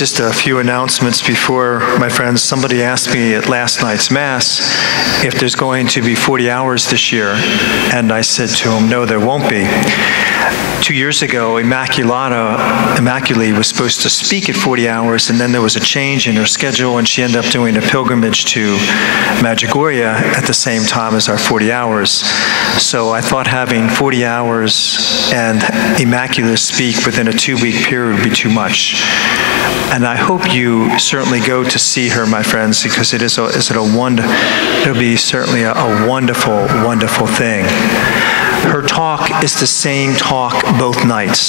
just a few announcements before, my friends. Somebody asked me at last night's Mass if there's going to be 40 hours this year, and I said to him, no, there won't be. 2 years ago, Immaculée was supposed to speak at 40 hours, and then there was a change in her schedule, and she ended up doing a pilgrimage to Medjugorje at the same time as our 40 hours. So I thought having 40 hours and Immaculée speak within a 2-week period would be too much. And I hope you certainly go to see her, my friends, because it'll be certainly a wonderful, wonderful thing. Her talk is the same talk both nights.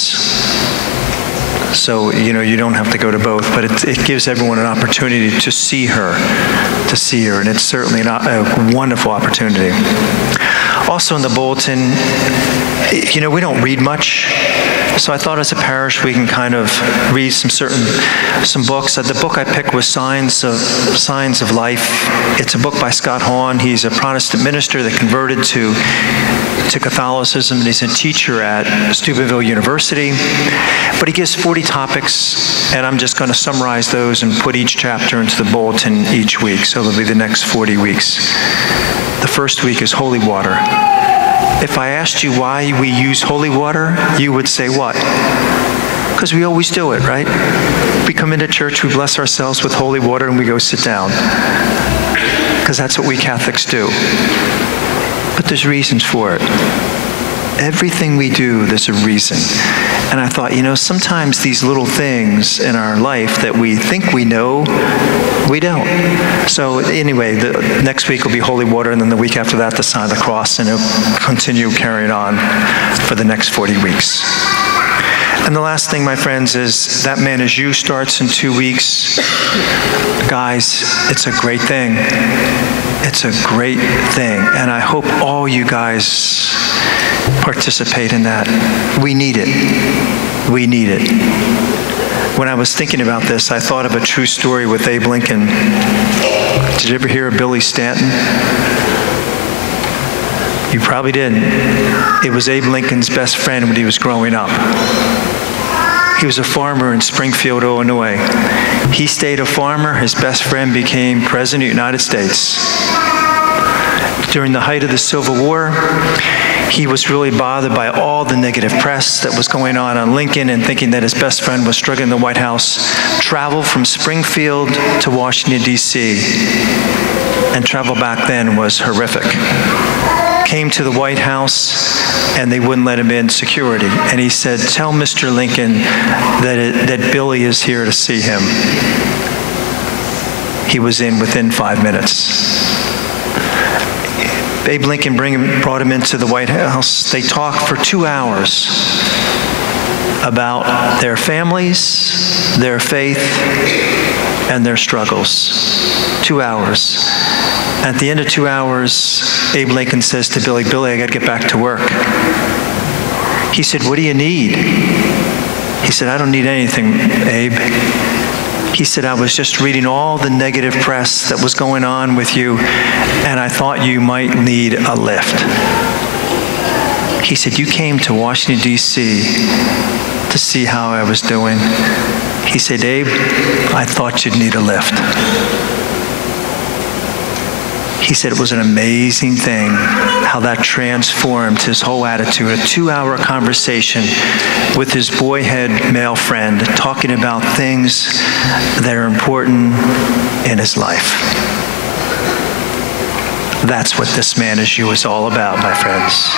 So, you don't have to go to both, but it gives everyone an opportunity to see her, and it's certainly a wonderful opportunity. Also in the bulletin, we don't read much. So I thought as a parish we can kind of read some books. The book I picked was Signs of Life. It's a book by Scott Hahn. He's a Protestant minister that converted to Catholicism, and he's a teacher at Steubenville University. But he gives 40 topics, and I'm just going to summarize those and put each chapter into the bulletin each week. So it'll be the next 40 weeks. The first week is holy water. If I asked you why we use holy water, you would say what? Because we always do it, right? We come into church, we bless ourselves with holy water, and we go sit down. Because that's what we Catholics do. But there's reasons for it. Everything we do, there's a reason. And I thought, sometimes these little things in our life that we think we know, we don't. So anyway, the next week will be holy water, and then the week after that, the sign of the cross, and it'll continue carrying on for the next 40 weeks. And the last thing, my friends, is That Man Is You starts in 2 weeks. Guys, it's a great thing. It's a great thing, and I hope all you guys participate in that. We need it. We need it. When I was thinking about this, I thought of a true story with Abe Lincoln. Did you ever hear of Billy Stanton? You probably didn't. It was Abe Lincoln's best friend when he was growing up. He was a farmer in Springfield, Illinois. He stayed a farmer. His best friend became President of the United States. During the height of the Civil War, he was really bothered by all the negative press that was going on Lincoln, and thinking that his best friend was struggling in the White House, traveled from Springfield to Washington, D.C., and travel back then was horrific. Came to the White House, and they wouldn't let him in, security. And he said, tell Mr. Lincoln that Billy is here to see him. He was in within 5 minutes. Abe Lincoln brought him into the White House. They talked for 2 hours about their families, their faith, and their struggles. 2 hours. At the end of 2 hours, Abe Lincoln says to Billy, I got to get back to work. He said, what do you need? He said, I don't need anything, Abe. He said, I was just reading all the negative press that was going on with you, and I thought you might need a lift. He said, you came to Washington, D.C. to see how I was doing. He said, Abe, I thought you'd need a lift. He said it was an amazing thing how that transformed his whole attitude. A 2-hour conversation with his boyhead male friend, talking about things that are important in his life. That's what This Man Is You is all about, my friends.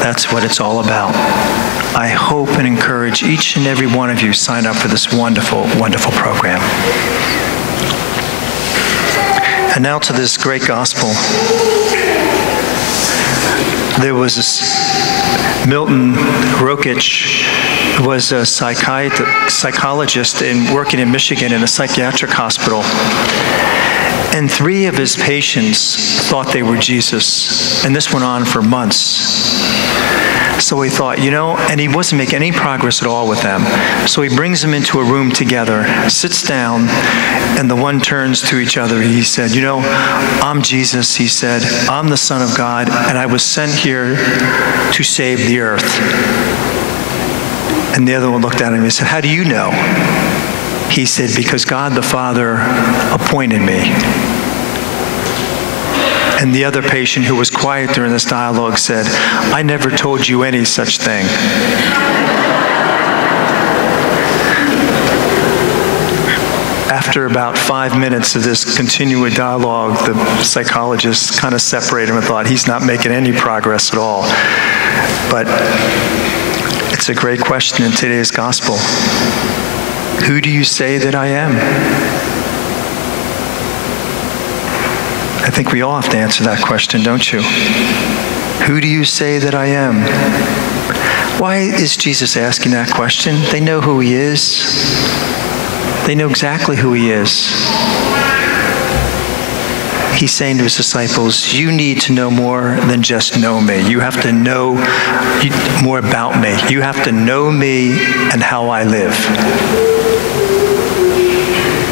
That's what it's all about. I hope and encourage each and every one of you sign up for this wonderful, wonderful program. And now to this great gospel. There was this Milton Rokic, was a psychologist working in Michigan in a psychiatric hospital. And 3 of his patients thought they were Jesus. And this went on for months. So he thought, and he wasn't making any progress at all with them. So he brings them into a room together, sits down, and the one turns to each other. He said, I'm Jesus. He said, I'm the Son of God, and I was sent here to save the earth. And the other one looked at him and said, how do you know? He said, because God the Father appointed me. And the other patient who was quiet during this dialogue said, I never told you any such thing. After about 5 minutes of this continuing dialogue, the psychologist kind of separated him and thought, he's not making any progress at all. But it's a great question in today's gospel. Who do you say that I am? I think we all have to answer that question, don't you? Who do you say that I am? Why is Jesus asking that question? They know who he is. They know exactly who he is. He's saying to his disciples, you need to know more than just know me. You have to know more about me. You have to know me and how I live.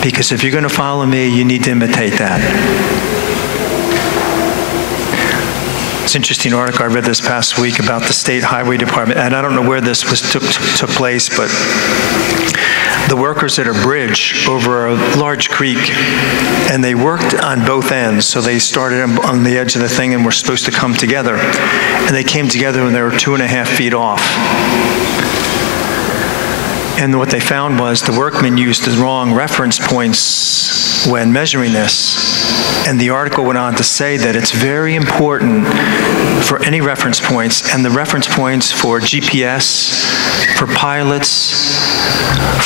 Because if you're going to follow me, you need to imitate that. It's an interesting article I read this past week about the State Highway Department, and I don't know where this took place, but the workers at a bridge over a large creek, and they worked on both ends. So they started on the edge of the thing and were supposed to come together. And they came together and they were 2.5 feet off. And what they found was the workmen used the wrong reference points when measuring this. And the article went on to say that it's very important for any reference points, and the reference points for GPS, for pilots,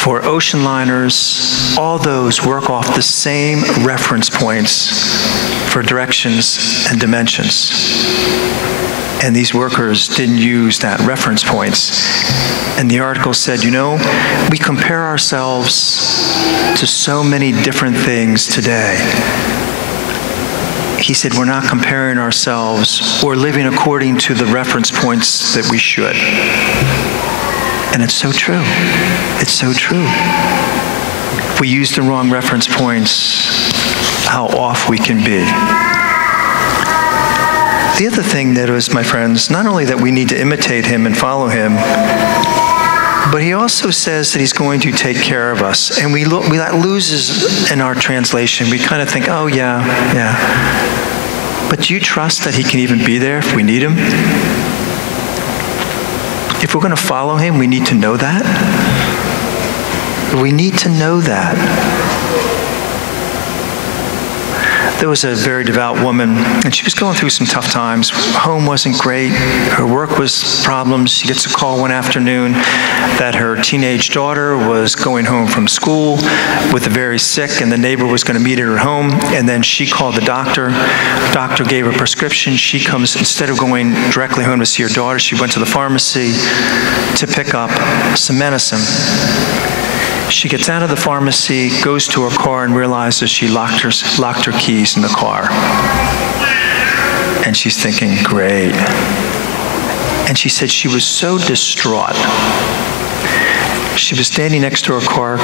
for ocean liners, all those work off the same reference points for directions and dimensions. And these workers didn't use that reference points. And the article said, you know, we compare ourselves to so many different things today. He said, we're not comparing ourselves or living according to the reference points that we should. And it's so true. It's so true. If we use the wrong reference points, how off we can be. The other thing that is, my friends, not only that we need to imitate him and follow him, but he also says that he's going to take care of us. And that loses in our translation. We kind of think, oh, yeah. But do you trust that he can even be there if we need him? If we're going to follow him, we need to know that. We need to know that. There was a very devout woman, and she was going through some tough times. Home wasn't great. Her work was problems. She gets a call one afternoon that her teenage daughter was going home from school with a very sick, and the neighbor was going to meet her at home. And then she called the doctor. The doctor gave her a prescription. She comes, instead of going directly home to see her daughter, she went to the pharmacy to pick up some medicine. She gets out of the pharmacy, goes to her car, and realizes she locked her keys in the car. And she's thinking, great. And she said she was so distraught. She was standing next to her car,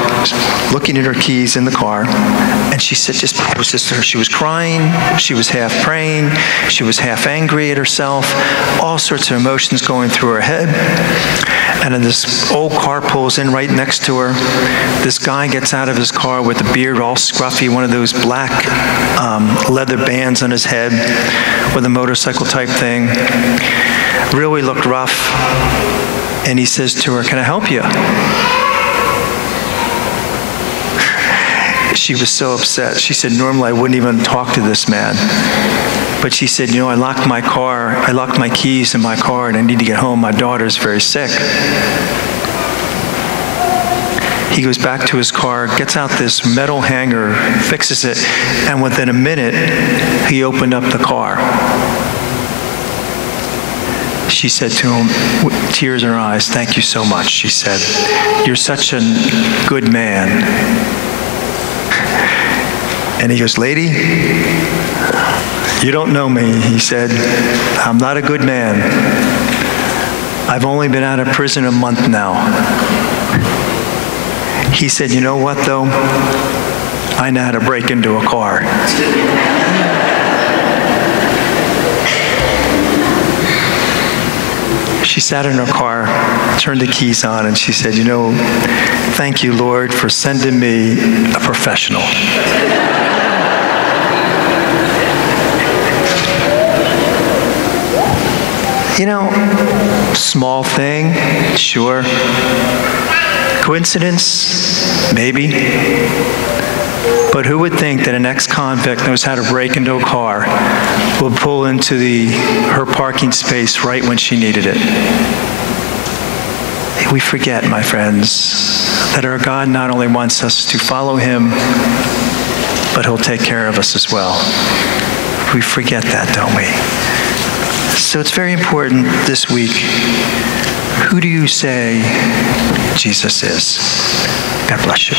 looking at her keys in the car, and she said, she was crying, she was half praying, she was half angry at herself, all sorts of emotions going through her head. And then this old car pulls in right next to her. This guy gets out of his car with a beard all scruffy, one of those black leather bands on his head with a motorcycle type thing. Really looked rough. And he says to her, can I help you? She was so upset. She said, normally I wouldn't even talk to this man. But she said, I locked my keys in my car, and I need to get home. My daughter's very sick. He goes back to his car, gets out this metal hanger, fixes it, and within a minute, he opened up the car. She said to him, with tears in her eyes, thank you so much. She said, you're such a good man. And he goes, lady, you don't know me. He said, I'm not a good man. I've only been out of prison a month now. He said, you know what, though? I know how to break into a car. She sat in her car, turned the keys on, and she said, thank you, Lord, for sending me a professional. Small thing, sure. Coincidence? Maybe. But who would think that an ex-convict knows how to break into a car, will pull into her parking space right when she needed it? We forget, my friends, that our God not only wants us to follow him, but he'll take care of us as well. We forget that, don't we? So it's very important this week. Who do you say Jesus is? God bless you.